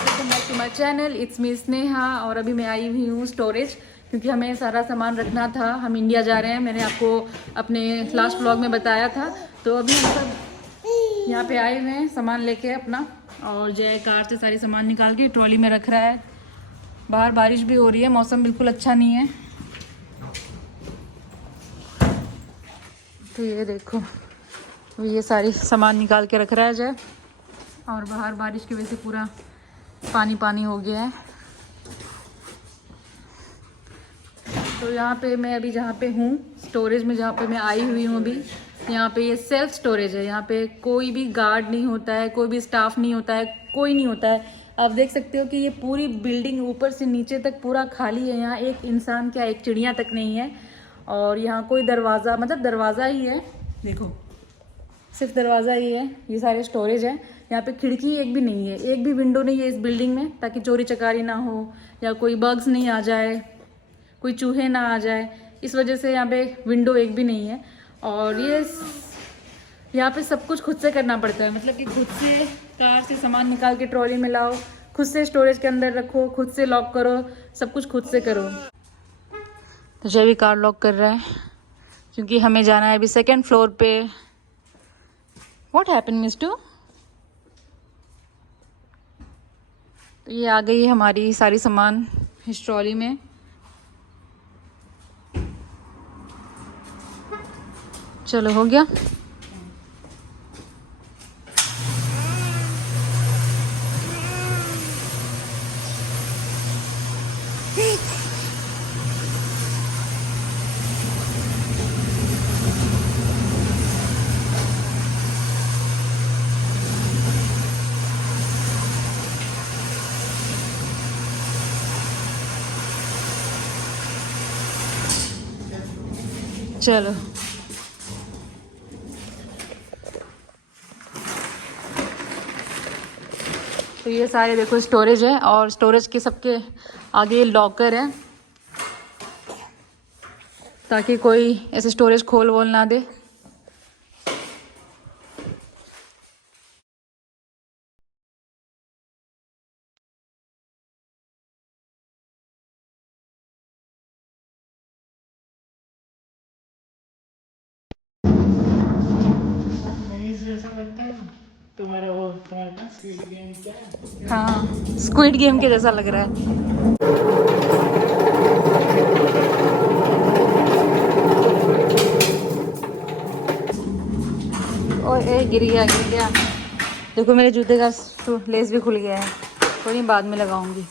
Welcome back to my channel. It's me Sneha. और अभी मैं आई हुई हूँ स्टोरेज, क्योंकि हमें सारा सामान रखना था। हम इंडिया जा रहे हैं, मैंने आपको अपने लास्ट व्लॉग में बताया था। तो अभी हम सब यहाँ पे आए हुए हैं सामान लेके अपना, और जय कार से सारी सामान निकाल के ट्रॉली में रख रहा है। बाहर बारिश भी हो रही है, मौसम बिल्कुल अच्छा नहीं है। तो ये देखो, ये सारी सामान निकाल के रख रहा है जय, और बाहर बारिश की वजह से पूरा पानी पानी हो गया है। तो यहाँ पे मैं अभी जहाँ पे हूँ स्टोरेज में, जहाँ पे मैं आई हुई हूँ अभी, यहाँ पे ये सेल्फ स्टोरेज है। यहाँ पे कोई भी गार्ड नहीं होता है, कोई भी स्टाफ नहीं होता है, कोई नहीं होता है। आप देख सकते हो कि ये पूरी बिल्डिंग ऊपर से नीचे तक पूरा खाली है। यहाँ एक इंसान क्या, एक चिड़िया तक नहीं है। और यहाँ कोई दरवाज़ा, मतलब दरवाज़ा ही है, देखो सिर्फ दरवाज़ा ही है। ये सारे स्टोरेज है। यहाँ पे खिड़की एक भी नहीं है, एक भी विंडो नहीं है इस बिल्डिंग में, ताकि चोरी चकारी ना हो या कोई बग्स नहीं आ जाए, कोई चूहे ना आ जाए। इस वजह से यहाँ पे विंडो एक भी नहीं है। और ये यहाँ पे सब कुछ खुद से करना पड़ता है, मतलब कि खुद से कार से सामान निकाल के ट्रॉली में लाओ, खुद से स्टोरेज के अंदर रखो, खुद से लॉक करो, सब कुछ खुद से करो। तो जय भी कार लॉक कर रहा है, क्योंकि हमें जाना है अभी सेकेंड फ्लोर पे। What happened, मिस्टू? तो ये आ गई हमारी सारी सामान इस ट्रॉली में। चलो हो गया। चलो तो ये सारे देखो स्टोरेज है, और स्टोरेज के सबके आगे लॉकर है, ताकि कोई ऐसे स्टोरेज खोल वोल ना दे। तुम्हारा वो तुम्हारा स्क्विड गेम क्या है? हाँ, स्क्विड गेम के जैसा लग रहा है। और गिर गया गिर गया। देखो मेरे जूते का लेस भी खुल गया है, कोई नहीं, बाद में लगाऊंगी।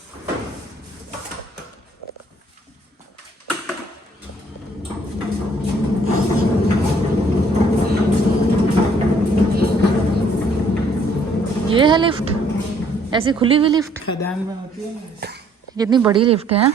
ये है लिफ्ट, ऐसी खुली हुई लिफ्ट, खदान में होती है। कितनी बड़ी लिफ्ट है।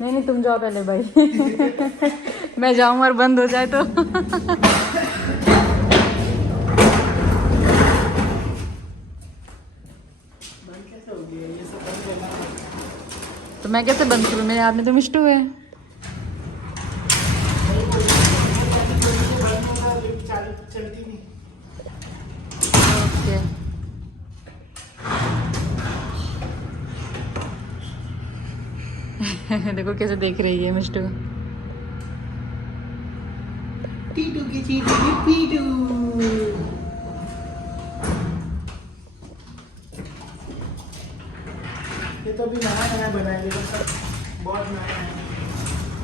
नहीं नहीं, तुम जाओ पहले भाई। मैं जाऊं और बंद हो जाए तो। तो मैं कैसे बंद करूं, मेरे हाथ में तो मिष्टू है। चलती नहीं। ओके। देखो कैसे देख रही है मिष्टू। टीटू की चीटू की पीटू। ये तो अभी नया नया बनाया है, सब बहुत नया है।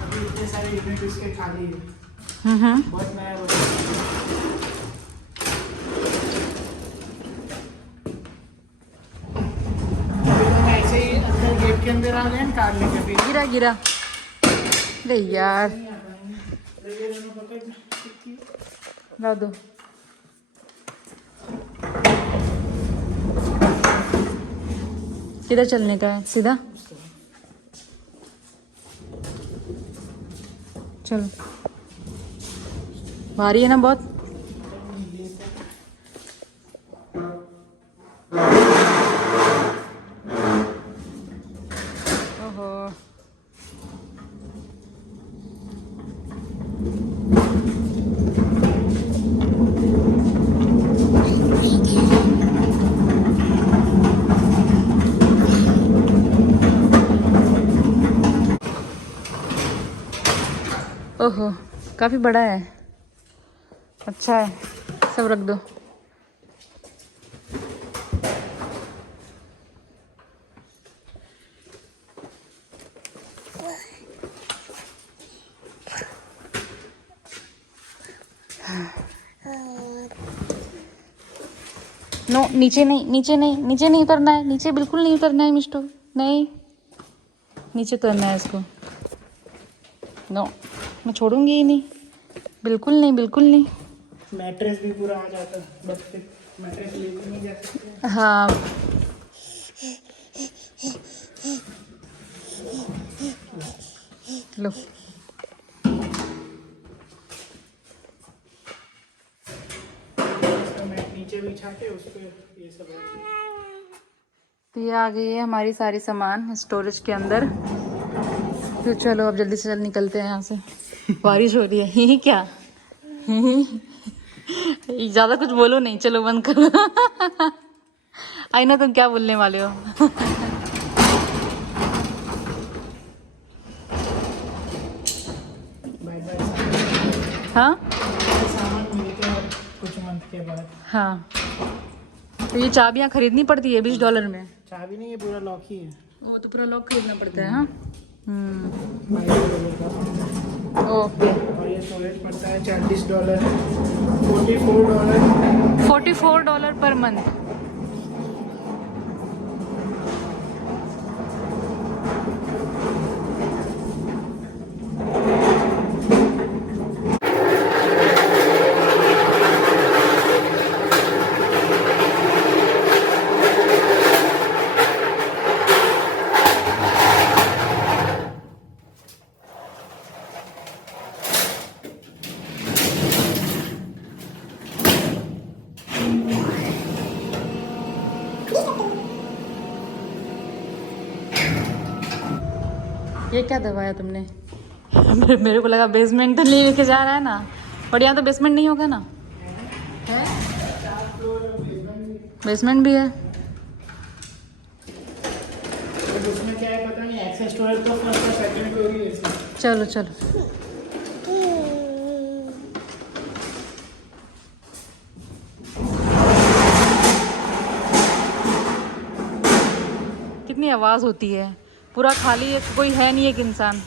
अभी इतने सारे यूनिट इसके खाली है, बहुत नया बनाया। ऐसे ही अंदर गेट के अंदर आ गए कार लेके, फिर गिरा गिरा। अरे यार, ला दो। किधर चलने का है, सीधा चलो। भारी है ना बहुत। ओहो, काफ़ी बड़ा है, अच्छा है, सब रख दो। नो, नीचे नहीं, नीचे नहीं, नीचे नहीं उतरना है, नीचे बिल्कुल नहीं उतरना है मिष्टू, नहीं, नीचे उतरना है इसको। नो, मैं छोड़ूंगी ही नहीं, बिल्कुल नहीं, बिल्कुल नहीं। मैट्रेस भी पूरा आ जाता है, बस मैट्रेस लेके नहीं जा सकते। हाँ, लो। नीचे बिछा के उस पे ये सब रख दिया। तो ये आ गई है हमारी सारी सामान स्टोरेज के अंदर। तो चलो अब जल्दी से जल्दी निकलते हैं यहाँ से। बारिश हो रही है, ही क्या ज़्यादा कुछ बोलो नहीं, चलो बंद करो। आई ना तुम क्या बोलने वाले हो। Bye bye. हाँ सामान मिलते हैं कुछ मंथ के बाद। हाँ, तो ये चाबियाँ खरीदनी पड़ती है $20 में। चाबी नहीं, ये पूरा लॉक ही है। वो तो पूरा लॉक खरीदना पड़ता है। हाँ, $22 का। ओके। और ये स्टोरेज पड़ता है $40, $44। $44 पर मंथ। ये क्या दबाया तुमने? मेरे को लगा बेसमेंट तो नहीं लेके जा रहा है ना, पर यहाँ तो बेसमेंट नहीं होगा ना? है? बेसमेंट भी है। तो उसमें क्या है पता नहीं, एक्सेस स्टोरेज तो फर्स्ट और सेकंड फ्लोर ही है इसमें। चलो चलो। कितनी आवाज़ होती है, पूरा खाली है, कोई है नहीं एक इंसान।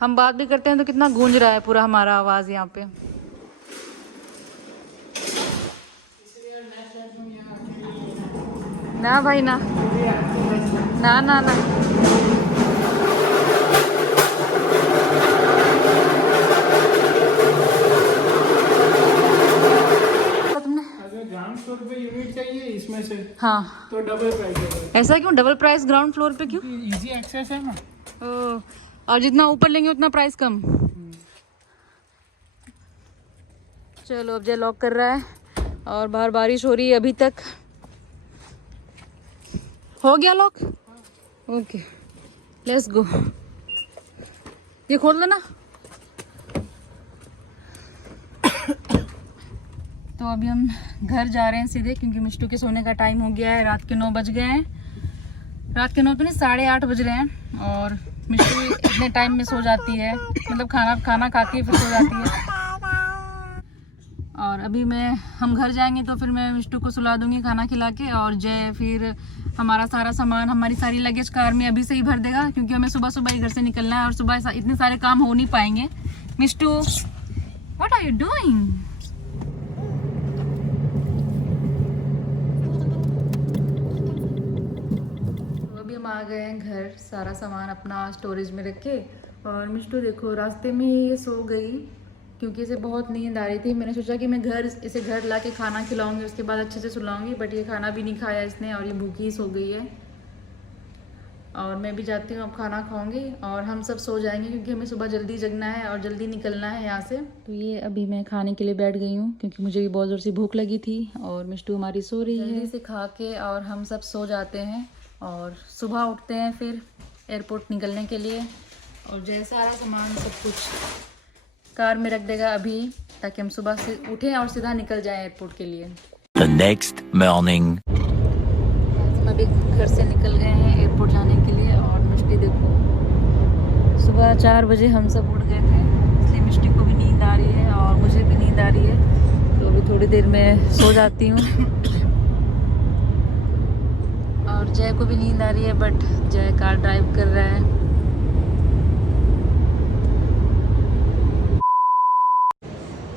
हम बात भी करते हैं तो कितना गूंज रहा है पूरा हमारा आवाज़ यहाँ पे। ना भाई ना, ना ना ना। ग्राउंड फ्लोर पे यूनिट चाहिए इसमें से, हाँ, तो डबल प्राइस है। ऐसा क्यों? डबल प्राइस ग्राउंड फ्लोर पे क्यों? इजी एक्सेस है ना। ओ, और जितना ऊपर लेंगे उतना प्राइस कम। चलो अब जय लॉक कर रहा है और बाहर बारिश हो रही है अभी तक। हो गया लॉक? Okay, let's go. ये खोल लो ना। तो अभी हम घर जा रहे हैं सीधे, क्योंकि मिष्टू के सोने का टाइम हो गया है। रात के 9 बज गए हैं। रात के 9 तो नहीं, 8:30 बज रहे हैं। और मिष्टू इतने टाइम में सो जाती है, मतलब खाना खाती है फिर सो जाती है। और अभी हम घर जाएंगे तो फिर मैं मिष्टू को सुला दूंगी खाना खिला के, और जय फिर हमारा सारा सामान, हमारी सारी लगेज कार में अभी से ही भर देगा, क्योंकि हमें सुबह सुबह ही घर से निकलना है और सुबह इतने सारे काम हो नहीं पाएंगे। Mishtu, what are you doing? आ गए हैं घर, सारा सामान अपना स्टोरेज में रख के। और मिष्टू देखो रास्ते में ही सो गई, क्योंकि इसे बहुत नींद आ रही थी। मैंने सोचा कि मैं इसे घर ला के खाना खिलाऊंगी, उसके बाद अच्छे से सुलाऊंगी, बट ये खाना भी नहीं खाया इसने और ये भूखी ही सो गई है। और मैं भी जाती हूँ, अब खाना खाऊंगी और हम सब सो जाएंगे, क्योंकि हमें सुबह जल्दी जगना है और जल्दी निकलना है यहाँ से। तो ये अभी मैं खाने के लिए बैठ गई हूँ, क्योंकि मुझे भी बहुत ज़ोर से भूख लगी थी और मिष्टू हमारी सो रही है। जल्दी से खा के और हम सब सो जाते हैं और सुबह उठते हैं फिर एयरपोर्ट निकलने के लिए। और जैसे सारा सामान सब कुछ कार में रख देगा अभी, ताकि हम सुबह से उठें और सीधा निकल जाएं एयरपोर्ट के लिए। The next morning. हम अभी घर से निकल गए हैं एयरपोर्ट जाने के लिए। और मिष्टी देखो, सुबह 4 बजे हम सब उठ गए थे, नींद आ रही है, तो अभी थोड़ी देर में सो जाती हूँ। और जय को भी नींद आ रही है, बट जय कार ड्राइव कर रहा है।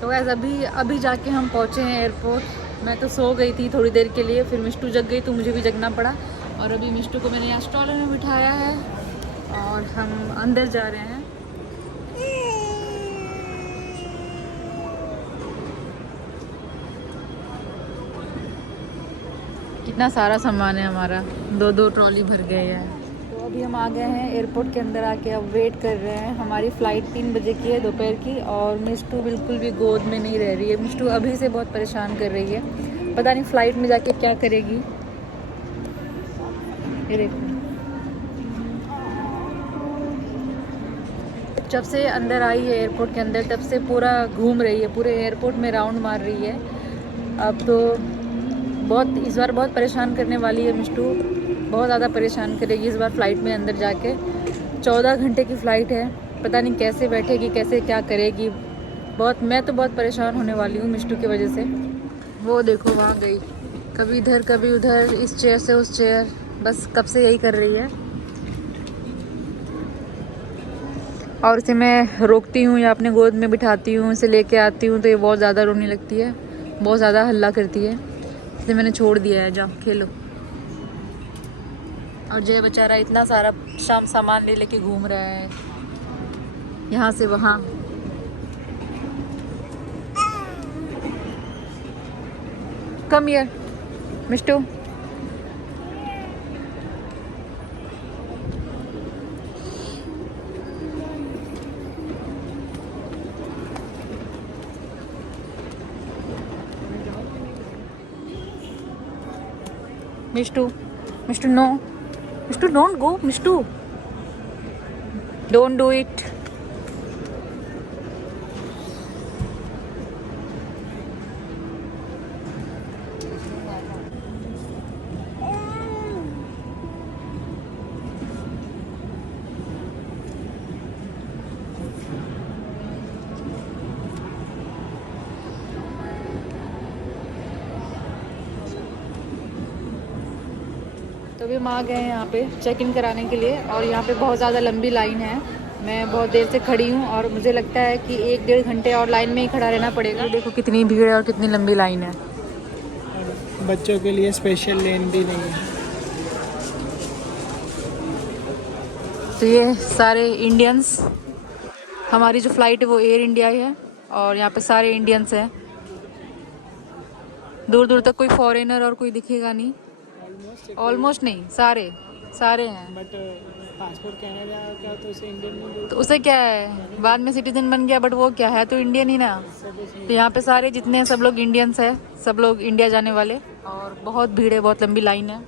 तो वैसे अभी जाके हम पहुँचे हैं एयरपोर्ट। मैं तो सो गई थी थोड़ी देर के लिए, फिर मिष्टू जग गई तो मुझे भी जगना पड़ा। और अभी मिष्टू को मैंने यहाँ स्टॉलर में बिठाया है और हम अंदर जा रहे हैं। कितना सारा सामान है हमारा, 2 ट्रॉली भर गए हैं। तो अभी हम आ गए हैं एयरपोर्ट के अंदर, आके अब वेट कर रहे हैं। हमारी फ़्लाइट 3 बजे की है दोपहर की, और मिष्टू बिल्कुल भी गोद में नहीं रह रही है। मिष्टू अभी से बहुत परेशान कर रही है, पता नहीं फ़्लाइट में जाके क्या करेगी। ये देखो, जब से अंदर आई है एयरपोर्ट के अंदर तब से पूरा घूम रही है, पूरे एयरपोर्ट में राउंड मार रही है। अब तो इस बार बहुत परेशान करने वाली है मिष्टू, बहुत ज़्यादा परेशान करेगी इस बार फ़्लाइट में अंदर जाके। 14 घंटे की फ़्लाइट है, पता नहीं कैसे बैठेगी, कैसे क्या करेगी। मैं तो बहुत परेशान होने वाली हूँ मिष्टू की वजह से। वो देखो वहाँ गई, कभी इधर कभी उधर, इस चेयर से उस चेयर, बस कब से यही कर रही है। और इसे मैं रोकती हूँ या अपने गोद में बिठाती हूँ, इसे लेके आती हूँ तो ये बहुत ज़्यादा रोने लगती है, बहुत ज़्यादा हल्ला करती है। इसलिए मैंने छोड़ दिया है, जाओ खेलो। और जय बेचारा इतना सारा सामान लेके घूम रहा है यहाँ से वहाँ। Come here Mishtu. Mishtu, no. Mishtu, don't go, Mishtu. Don't do it. तो अभी हम आ गए हैं यहाँ पे चेक इन कराने के लिए, और यहाँ पे बहुत ज़्यादा लंबी लाइन है। मैं बहुत देर से खड़ी हूँ और मुझे लगता है कि 1-1.5 घंटे और लाइन में ही खड़ा रहना पड़ेगा। देखो कितनी भीड़ है और कितनी लंबी लाइन है। और बच्चों के लिए स्पेशल लेन भी नहीं है। तो ये सारे इंडियंस, हमारी जो फ़्लाइट है वो एयर इंडिया ही है, और यहाँ पे सारे इंडियंस हैं। दूर दूर तक कोई फॉरेनर और कोई दिखेगा नहीं, ऑलमोस्ट नहीं, सारे हैं। बट पासपोर्ट कनाडा का तो उसे इंडियन में बोलते तो उसे क्या है, बाद में सिटीजन बन गया, बट वो क्या है, तो इंडियन ही ना। तो यहाँ पे सारे जितने हैं सब लोग इंडियंस हैं, सब लोग इंडिया जाने वाले। और बहुत भीड़ है, बहुत लंबी लाइन है।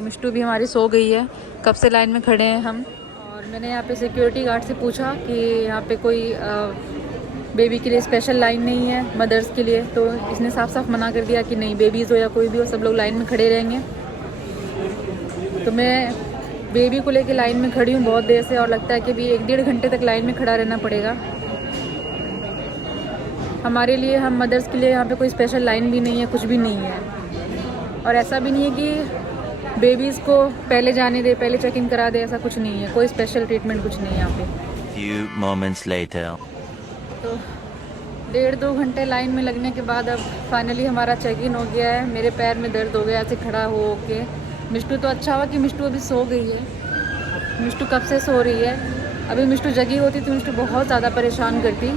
मिष्टू भी हमारी सो गई है, कब से लाइन में खड़े हैं हम। और मैंने यहाँ पे सिक्योरिटी गार्ड से पूछा कि यहाँ पे कोई बेबी के लिए स्पेशल लाइन नहीं है मदर्स के लिए, तो इसने साफ साफ मना कर दिया कि नहीं, बेबीज़ हो या कोई भी हो, सब लोग लाइन में खड़े रहेंगे। तो मैं बेबी को लेके लाइन में खड़ी हूँ बहुत देर से, और लगता है कि अभी 1-1.5 घंटे तक लाइन में खड़ा रहना पड़ेगा हमारे लिए। हम मदर्स के लिए यहाँ पे कोई स्पेशल लाइन भी नहीं है, कुछ भी नहीं है। और ऐसा भी नहीं है कि बेबीज़ को पहले जाने दे, पहले चेक इन करा दे, ऐसा कुछ नहीं है, कोई स्पेशल ट्रीटमेंट कुछ नहीं है यहाँ पे। Few moments later. तो 1.5-2 घंटे लाइन में लगने के बाद अब फाइनली हमारा चेक इन हो गया है। मेरे पैर में दर्द हो गया ऐसे खड़ा हो के। मिष्टू तो अच्छा हुआ कि मिष्टू अभी सो गई है, मिष्टू कब से सो रही है। अभी मिष्टू जगी होती तो मिष्टू बहुत ज़्यादा परेशान करती।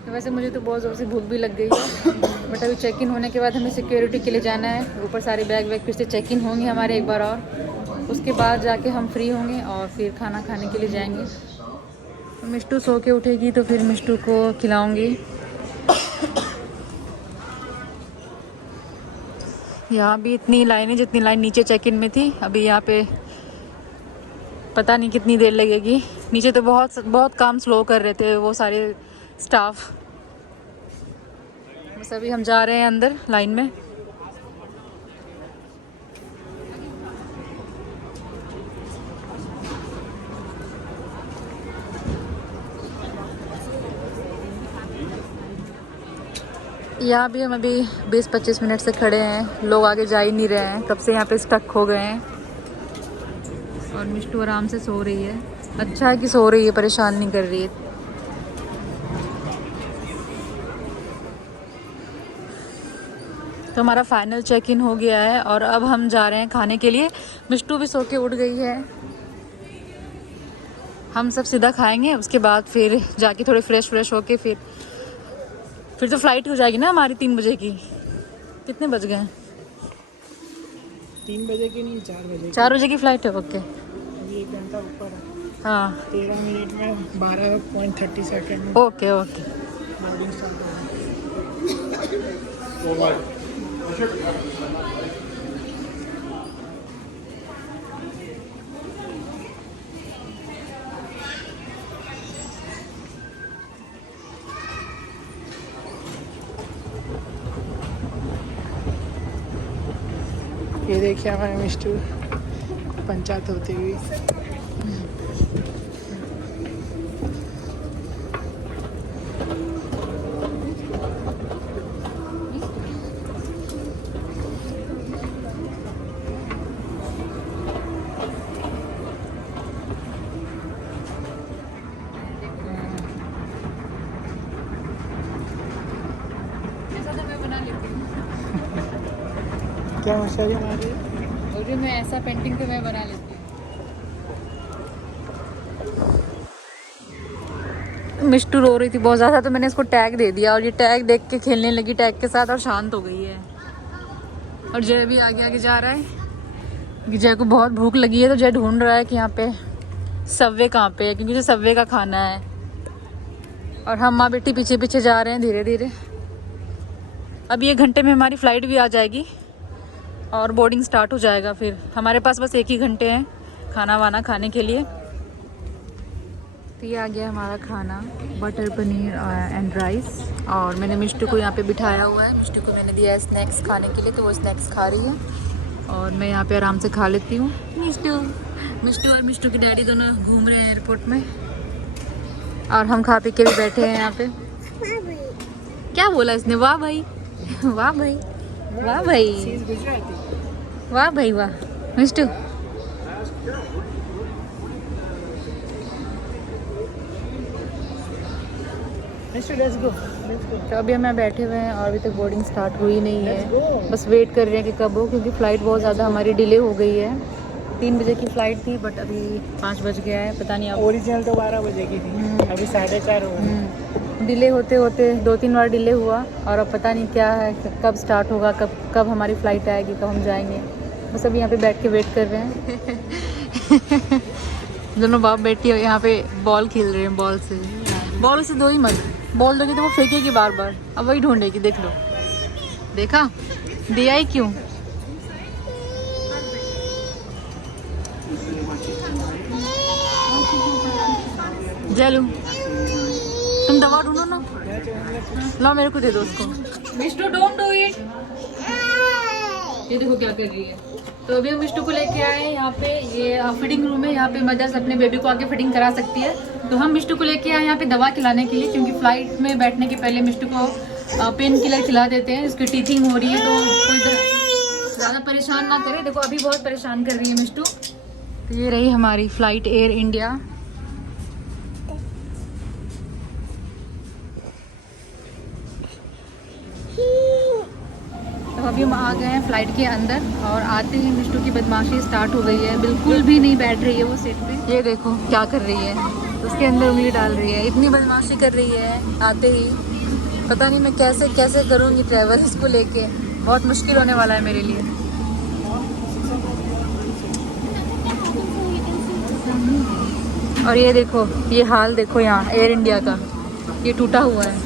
तो वैसे मुझे तो बहुत ज़ोर से भूख भी लग गई है, बट अभी चेक इन होने के बाद हमें सिक्योरिटी के लिए जाना है ऊपर। सारे बैग वैग फिर से चेक इन होंगे हमारे एक बार, और उसके बाद जाके हम फ्री होंगे और फिर खाना खाने के लिए जाएंगे। मिष्टू सो के उठेगी तो फिर मिष्टू को खिलाऊंगी। यहाँ भी इतनी लाइन है जितनी लाइन नीचे चेक इन में थी। अभी यहाँ पे पता नहीं कितनी देर लगेगी। नीचे तो बहुत काम स्लो कर रहे थे वो सारे स्टाफ। बस अभी हम जा रहे हैं अंदर लाइन में। यहाँ भी हम अभी 20-25 मिनट से खड़े हैं, लोग आगे जा ही नहीं रहे हैं, कब से यहाँ पे स्टक हो गए हैं। और मिष्टू आराम से सो रही है, अच्छा है कि सो रही है, परेशान नहीं कर रही है। तो हमारा फाइनल चेक इन हो गया है और अब हम जा रहे हैं खाने के लिए। मिष्टू भी सो के उठ गई है, हम सब सीधा खाएंगे, उसके बाद फिर जाके थोड़े फ्रेश होके फिर तो फ्लाइट हो जाएगी ना हमारी 3 बजे की। कितने बज गए हैं? 3 बजे की नहीं, 4 बजे 4 बजे की फ्लाइट है। ओके, अभी 1 घंटा ऊपर है। हाँ 13 मिनट में 12.30 second okay okay. Boarding start होगा। ये देखिए हमारे मिष्टू पंचायत होती हुई। ऐसा तो मैं बना लेती हूँ, क्या मशहूरी हमारी और जो मैं ऐसा पेंटिंग तो मैं बना लेती हूँ। मिष्टू रो रही थी बहुत ज़्यादा, तो मैंने इसको टैग दे दिया और ये टैग देख के खेलने लगी टैग के साथ और शांत हो गई है। और जय भी आगे आगे जा रहा है कि जय को बहुत भूख लगी है, तो जय ढूंढ रहा है कि यहाँ पे सबवे कहाँ पे है, क्योंकि उसे सबवे का खाना है। और हम माँ बेटी पीछे पीछे जा रहे हैं धीरे धीरे। अभी 1 घंटे में हमारी फ़्लाइट भी आ जाएगी और बोर्डिंग स्टार्ट हो जाएगा। फिर हमारे पास बस 1 ही घंटे हैं खाना वाना खाने के लिए। तो ये आ गया हमारा खाना, बटर पनीर एंड राइस। और मैंने मिष्टू को यहाँ पे बिठाया हुआ है, मिष्टू को मैंने दिया है स्नैक्स खाने के लिए, तो वो स्नैक्स खा रही है और मैं यहाँ पे आराम से खा लेती हूँ। मिष्टू और मिष्टू की डैडी दोनों घूम रहे हैं एयरपोर्ट में और हम खा पी के भी बैठे हैं यहाँ पे। क्या बोला इसने? वाह भाई, वाह भाई, वाह भाई, गुजराती। वाह भाई वाह। Mishtu let's go. तो अभी हम यहाँ बैठे हुए हैं और अभी तक बोर्डिंग स्टार्ट हुई नहीं है, बस वेट कर रहे हैं कि कब हो, क्योंकि फ़्लाइट बहुत ज़्यादा हमारी डिले हो गई है। 3 बजे की फ़्लाइट थी बट अभी 5 बज गया है, पता नहीं अब। ओरिजिनल तो 12 बजे की थी, अभी 4:30 हो गए। डिले होते होते 2-3 बार डिले हुआ और अब पता नहीं क्या है, कब स्टार्ट होगा, कब हमारी फ़्लाइट आएगी, कब हम जाएंगे। बस अभी यहाँ पे बैठ के वेट कर रहे हैं। दोनों बाप बेटी यहाँ पे बॉल खेल रहे हैं, बॉल से दो ही मत, बॉल दोगे तो वो फेंकेगी बार बार, अब वही ढूंढेगी। देख लो, देखा दिया ही क्यों। जलू तुम दवा ढूंढो ना, ला मेरे को दे दो उसको। Mishtu don't do it. ये देखो क्या कर रही है। तो अभी हम मिष्टू को लेके आए यहाँ पे, ये फीडिंग रूम है, यहाँ पे मदर्स अपने बेबी को आके फीडिंग करा सकती है। तो हम मिष्टू को लेके आए यहाँ पे दवा खिलाने के लिए, क्योंकि फ्लाइट में बैठने के पहले मिष्टू को पेन किलर खिला देते हैं, उसकी टीचिंग हो रही है, तो कोई ज़्यादा परेशान ना करे। देखो अभी बहुत परेशान कर रही है मिष्टू। तो ये रही हमारी फ़्लाइट एयर इंडिया। तो अभी हम आ गए हैं फ़्लाइट के अंदर और आते ही मिष्टू की बदमाशी स्टार्ट हो गई है, बिल्कुल भी नहीं बैठ रही है वो सीट पे। ये देखो क्या कर रही है, उसके अंदर उंगली डाल रही है, इतनी बदमाशी कर रही है आते ही। पता नहीं मैं कैसे कैसे करूँगी ट्रैवल इसको लेके, बहुत मुश्किल होने वाला है मेरे लिए। और ये देखो, ये हाल देखो यहाँ एयर इंडिया का, ये टूटा हुआ है।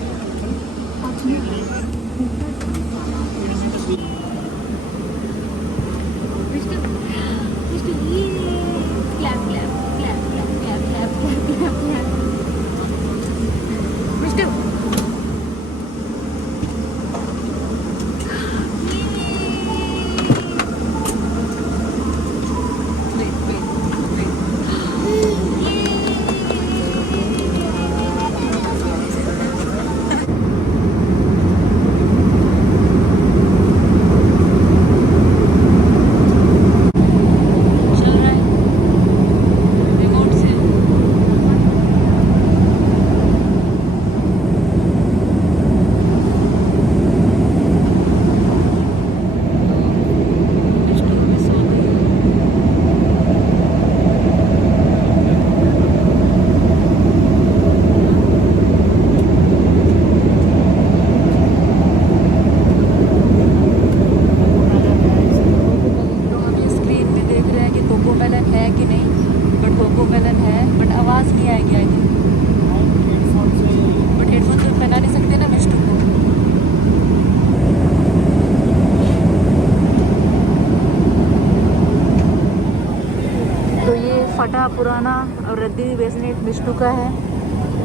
फटा पुराना और रद्दी बेसनेट मिष्टू का है,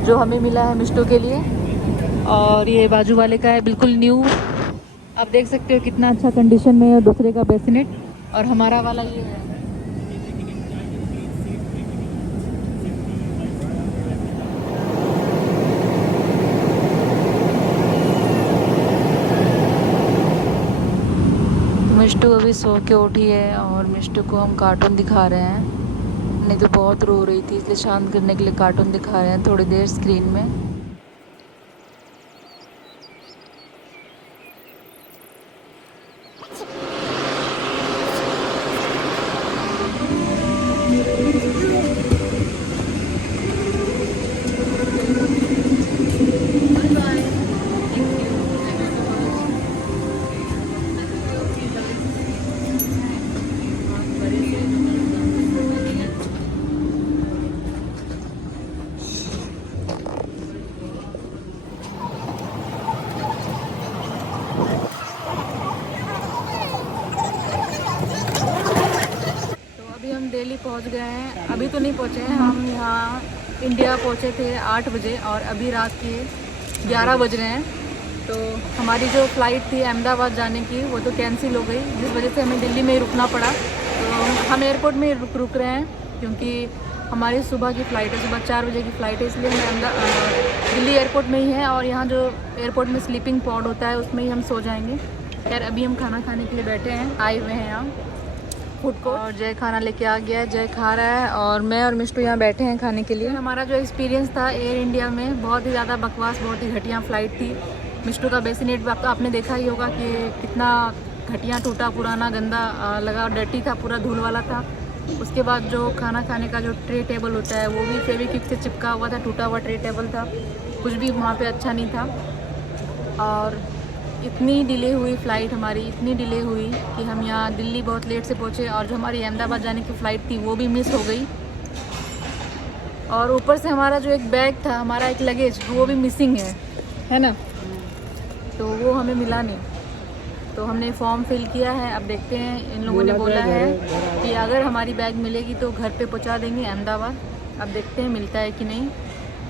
जो हमें मिला है मिष्टू के लिए। और ये बाजू वाले का है बिल्कुल न्यू, आप देख सकते हो कितना अच्छा कंडीशन में है दूसरे का बेसनेट, और हमारा वाला ये है। मिष्टू अभी सो के उठी है और मिष्टू को हम कार्टून दिखा रहे हैं, नहीं तो बहुत रो रही थी, इसलिए शांत करने के लिए कार्टून दिखा रहे हैं थोड़ी देर स्क्रीन में। दिल्ली पहुंच गए हैं, अभी तो नहीं पहुंचे हैं, हम यहाँ इंडिया पहुंचे थे 8 बजे और अभी रात के 11 बज रहे हैं। तो हमारी जो फ़्लाइट थी अहमदाबाद जाने की वो तो कैंसिल हो गई, जिस वजह से हमें दिल्ली में ही रुकना पड़ा। तो हम एयरपोर्ट में रुक रहे हैं क्योंकि हमारी सुबह की फ़्लाइट है, सुबह 4 बजे की फ़्लाइट है, इसलिए हम दिल्ली एयरपोर्ट में ही हैं। और यहाँ जो एयरपोर्ट में स्लीपिंग पॉड होता है उसमें ही हम सो जाएंगे। खैर अभी हम खाना खाने के लिए बैठे हैं, आए हुए हैं यहाँ फूड कोर्ट, और जय खाना लेके आ गया है, जय खा रहा है और मैं और मिष्टू यहाँ बैठे हैं खाने के लिए। हमारा जो एक्सपीरियंस था एयर इंडिया में बहुत ही ज़्यादा बकवास, बहुत ही घटिया फ़्लाइट थी। मिष्टू का बेसिनेट आपने देखा ही होगा कि कितना घटिया, टूटा पुराना, गंदा लगा, डर्टी था, पूरा धूल वाला था। उसके बाद जो खाना खाने का जो ट्रे टेबल होता है वो भी फेविक्विक से चिपका हुआ था, टूटा हुआ ट्रे टेबल था, कुछ भी वहाँ पे अच्छा नहीं था। और इतनी डिले हुई फ़्लाइट हमारी, इतनी डिले हुई कि हम यहाँ दिल्ली बहुत लेट से पहुँचे, और जो हमारी अहमदाबाद जाने की फ़्लाइट थी वो भी मिस हो गई। और ऊपर से हमारा जो एक बैग था, हमारा एक लगेज, वो भी मिसिंग है ना, तो वो हमें मिला नहीं। तो हमने फॉर्म फिल किया है, अब देखते हैं, इन लोगों ने बोला है कि अगर हमारी बैग मिलेगी तो घर पे पहुंचा देंगे अहमदाबाद। अब देखते हैं मिलता है कि नहीं।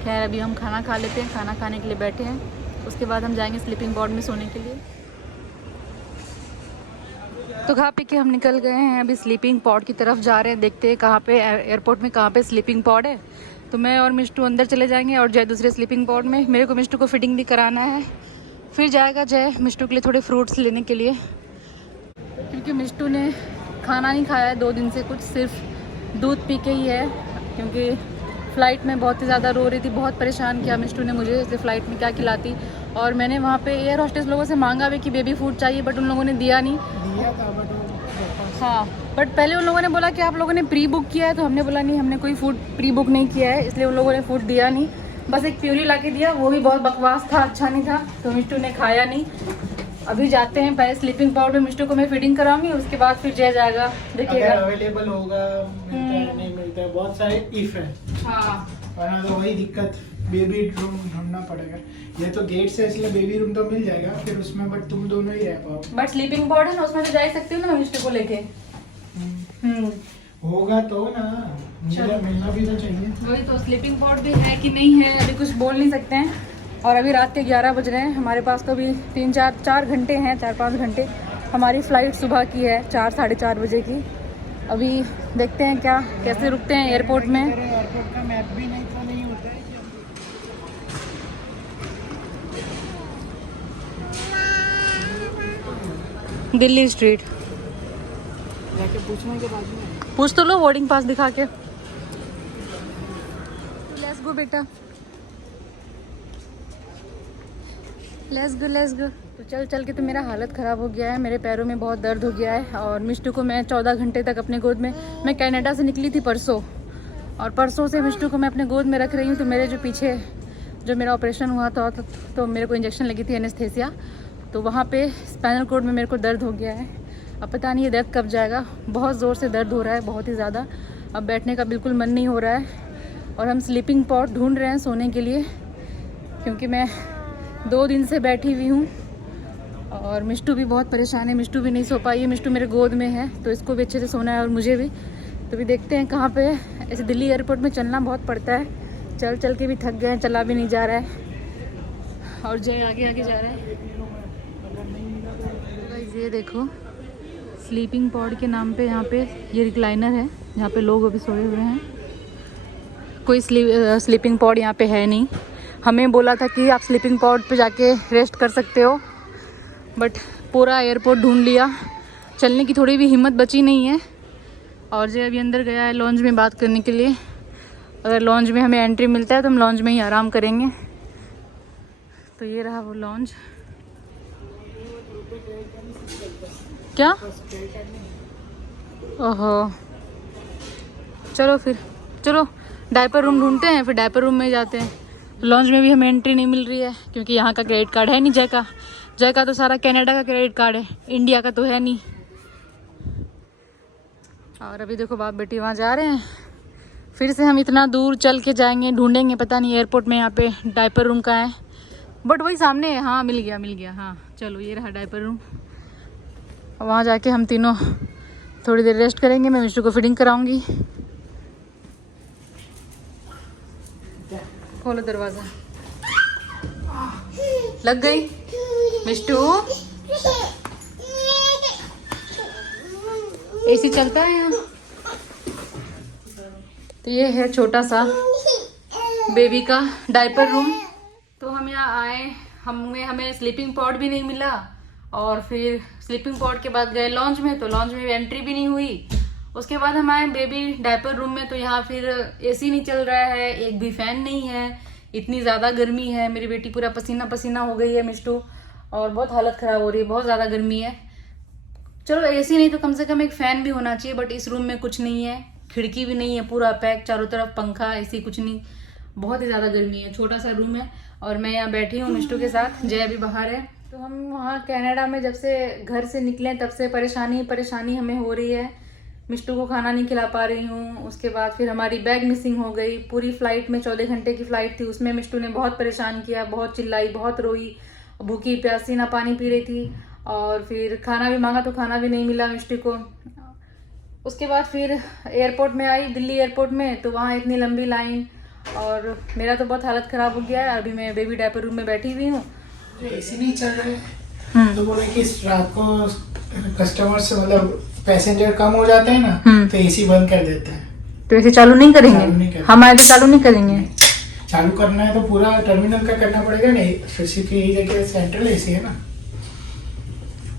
खैर अभी हम खाना खा लेते हैं, खाना खाने के लिए बैठे हैं, उसके बाद हम जाएंगे स्लीपिंग पॉड में सोने के लिए। तो खा पी के हम निकल गए हैं, अभी स्लीपिंग पॉड की तरफ जा रहे हैं, देखते हैं कहाँ पे एयरपोर्ट में कहाँ पे स्लीपिंग पॉड है। तो मैं और मिष्टू अंदर चले जाएंगे और जय दूसरे स्लीपिंग पॉड में। मेरे को मिष्टू को फिटिंग भी कराना है, फिर जाएगा जय मिष्टू के लिए थोड़े फ्रूट्स लेने के लिए, क्योंकि मिष्टू ने खाना नहीं खाया है 2 दिन से, कुछ सिर्फ दूध पी के ही है, क्योंकि फ़्लाइट में बहुत ही ज़्यादा रो रही थी, बहुत परेशान किया मिष्टू ने मुझे, इसलिए फ़्लाइट में क्या खिलाती। और मैंने वहाँ पे एयर होस्टेस लोगों से मांगा भी कि बेबी फूड चाहिए, बट उन लोगों ने दिया नहीं। हाँ, बट पहले उन लोगों ने बोला कि आप लोगों ने प्री बुक किया है, तो हमने बोला नहीं, हमने कोई फ़ूड प्री बुक नहीं किया है, इसलिए उन लोगों ने फ़ूड दिया नहीं, बस एक प्यूरी ला के दिया, वो भी बहुत बकवास था, अच्छा नहीं था, तो मिष्टू ने खाया नहीं। अभी जाते हैं, पहले स्लीपिंग पॉड में मिष्टू को मैं फीडिंग कराऊंगी, उसके बाद फिर जय जाएगा, देखिएगा अवेलेबल होगा, मिलता है नहीं मिलता है, बहुत सारे इफ है। हाँ, वरना तो वही दिक्कत, बेबी रूम ढूंढना पड़ेगा। ये तो गेट से इसलिए बेबी रूम तो मिल जाएगा फिर उसमें, बट तुम दोनों ही रह पाओ। बट स्लीपिंग पॉड है ना, उसमें तो जा ही सकती हूँ ना मिष्टू को लेके। होगा तो ना, मिलना भी तो चाहिए। वही तो, स्लीपिंग पॉड भी है कि नहीं है अभी कुछ बोल नहीं सकते हैं। और अभी रात के 11 बज रहे हैं, हमारे पास तो अभी 4 घंटे हैं, 4-5 घंटे। हमारी फ़्लाइट सुबह की है 4-4:30 बजे की। अभी देखते हैं क्या कैसे रुकते हैं एयरपोर्ट में। एयरपोर्ट का मैप भी नहीं तो नहीं होता है। दिल्ली स्ट्रीट जाके पूछने के बाद में पूछ तो लो, बोर्डिंग पास दिखा के। लेट्स गो बेटा, लेट्स गो। तो चल के तो मेरा हालत ख़राब हो गया है, मेरे पैरों में बहुत दर्द हो गया है। और मिष्टू को मैं 14 घंटे तक अपने गोद में, मैं कनाडा से निकली थी परसों, और परसों से मिष्टू को मैं अपने गोद में रख रही हूँ। तो मेरे जो पीछे जो मेरा ऑपरेशन हुआ था तो मेरे को इंजेक्शन लगी थी एनेस्थेसिया, तो वहाँ पे स्पाइनल कॉर्ड में मेरे को दर्द हो गया है। अब पता नहीं ये दर्द कब जाएगा, बहुत ज़ोर से दर्द हो रहा है, बहुत ही ज़्यादा। अब बैठने का बिल्कुल मन नहीं हो रहा है, और हम स्लीपिंग पॉड ढूंढ रहे हैं सोने के लिए, क्योंकि मैं 2 दिन से बैठी हुई हूँ। और मिष्टू भी बहुत परेशान है, मिष्टू भी नहीं सो पाई है, मिष्टू मेरे गोद में है, तो इसको भी अच्छे से सोना है और मुझे भी। तो भी देखते हैं कहाँ पे है। ऐसे दिल्ली एयरपोर्ट में चलना बहुत पड़ता है, चल चल के भी थक गए हैं, चला भी नहीं जा रहा है और जय आगे आगे जा रहा है। तो गाइस ये देखो स्लीपिंग पॉड के नाम पे यहाँ पे ये रिक्लाइनर है जहाँ पे लोग अभी सोए हुए हैं। कोई स्लीपिंग पॉड यहाँ पे है नहीं। हमें बोला था कि आप स्लीपिंग पॉड पे जाके रेस्ट कर सकते हो, बट पूरा एयरपोर्ट ढूंढ लिया, चलने की थोड़ी भी हिम्मत बची नहीं है। और जो अभी अंदर गया है लॉन्ज में बात करने के लिए। अगर लॉन्ज में हमें एंट्री मिलता है तो हम लॉन्ज में ही आराम करेंगे। तो ये रहा वो लॉन्ज। क्या? ओहो, चलो फिर चलो डायपर रूम ढूंढते हैं, फिर डायपर रूम में जाते हैं। लॉन्ज में भी हमें एंट्री नहीं मिल रही है क्योंकि यहाँ का क्रेडिट कार्ड है नहीं। जय का तो सारा कनाडा का क्रेडिट कार्ड है, इंडिया का तो है नहीं। और अभी देखो बाप बेटी वहाँ जा रहे हैं। फिर से हम इतना दूर चल के जाएंगे, ढूंढेंगे, पता नहीं एयरपोर्ट में यहाँ पे डायपर रूम का है, बट वही सामने है। हाँ मिल गया। हाँ चलो ये रहा डायपर रूम। वहाँ जाके हम तीनों थोड़ी देर रेस्ट करेंगे। मैं मिष्टू को फीडिंग कराऊंगी। खोलो दरवाज़ा। लग गई मिष्टू? एसी चलता है यहाँ। तो ये है छोटा सा बेबी का डायपर रूम। तो हम यहाँ आए, हमें स्लीपिंग पॉड भी नहीं मिला और फिर स्लीपिंग पॉड के बाद गए लॉन्ज में, तो लॉन्ज में एंट्री भी नहीं हुई। उसके बाद हम आए बेबी डायपर रूम में, तो यहाँ फिर एसी नहीं चल रहा है, एक भी फैन नहीं है, इतनी ज़्यादा गर्मी है। मेरी बेटी पूरा पसीना पसीना हो गई है मिष्टू, और बहुत हालत ख़राब हो रही है, बहुत ज़्यादा गर्मी है। चलो एसी नहीं तो कम से कम एक फ़ैन भी होना चाहिए, बट इस रूम में कुछ नहीं है, खिड़की भी नहीं है, पूरा पैक, चारों तरफ पंखा, एसी कुछ नहीं, बहुत ही ज़्यादा गर्मी है। छोटा सा रूम है और मैं यहाँ बैठी हूँ मिष्टू के साथ, जय अभी बाहर है। तो हम वहाँ कनाडा में जब से घर से निकले तब से परेशानी हमें हो रही है। मिष्टू को खाना नहीं खिला पा रही हूँ। उसके बाद फिर हमारी बैग मिसिंग हो गई। पूरी फ्लाइट में 14 घंटे की फ़्लाइट थी, उसमें मिष्टू ने बहुत परेशान किया, बहुत चिल्लाई, बहुत रोई, भूखी प्यासी ना पानी पी रही थी। और फिर खाना भी मांगा तो खाना भी नहीं मिला मिष्टू को। उसके बाद फिर एयरपोर्ट में आई, दिल्ली एयरपोर्ट में, तो वहाँ इतनी लंबी लाइन, और मेरा तो बहुत हालत ख़राब हो गया है। अभी मैं बेबी डायपर रूम में बैठी हुई हूँ। एसी नहीं चल रहा है तो बोले कि रात को कस्टमर से मतलब पैसेंजर कम हो जाते हैं ना, तो एसी बंद कर देते हैं। तो एसी चालू नहीं करेंगे? हम आए तो चालू नहीं करेंगे। चालू करना है तो पूरा टर्मिनल का करना पड़ेगा। नहीं सिर्फ यही जगह सेंट्रल एसी है ना।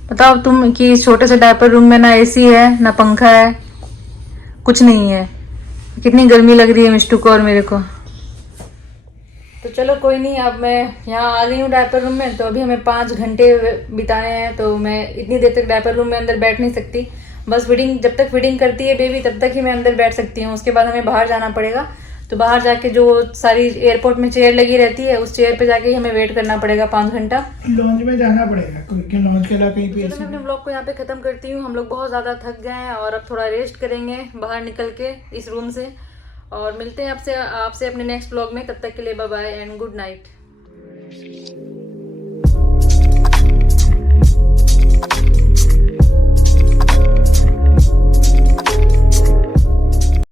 बताओ तुम कि इस छोटे से डायपर रूम में ना एसी है ना पंखा है, कुछ नहीं है। कितनी गर्मी लग रही है मिष्टू को और मेरे को। तो चलो कोई नहीं, अब मैं यहाँ आ गई हूँ डायपर रूम में। तो अभी हमें 5 घंटे बिताने हैं, तो मैं इतनी देर तक डायपर रूम में अंदर बैठ नहीं सकती। बस फीडिंग, जब तक फीडिंग करती है बेबी तब तक ही मैं अंदर बैठ सकती हूँ। उसके बाद हमें बाहर जाना पड़ेगा। तो बाहर जाके जो सारी एयरपोर्ट में चेयर लगी रहती है, उस चेयर पे जाके ही हमें वेट करना पड़ेगा 5 घंटा। लॉन्ज में जाना पड़ेगा क्योंकि लॉन्ज के अलावा कहीं पे तो मैं अपने ब्लॉग को यहाँ पे खत्म करती हूँ। हम लोग बहुत ज़्यादा थक गए हैं और अब थोड़ा रेस्ट करेंगे बाहर निकल के इस रूम से, और मिलते हैं आपसे अपने नेक्स्ट ब्लॉग में। तब तक के लिए bye bye and good night.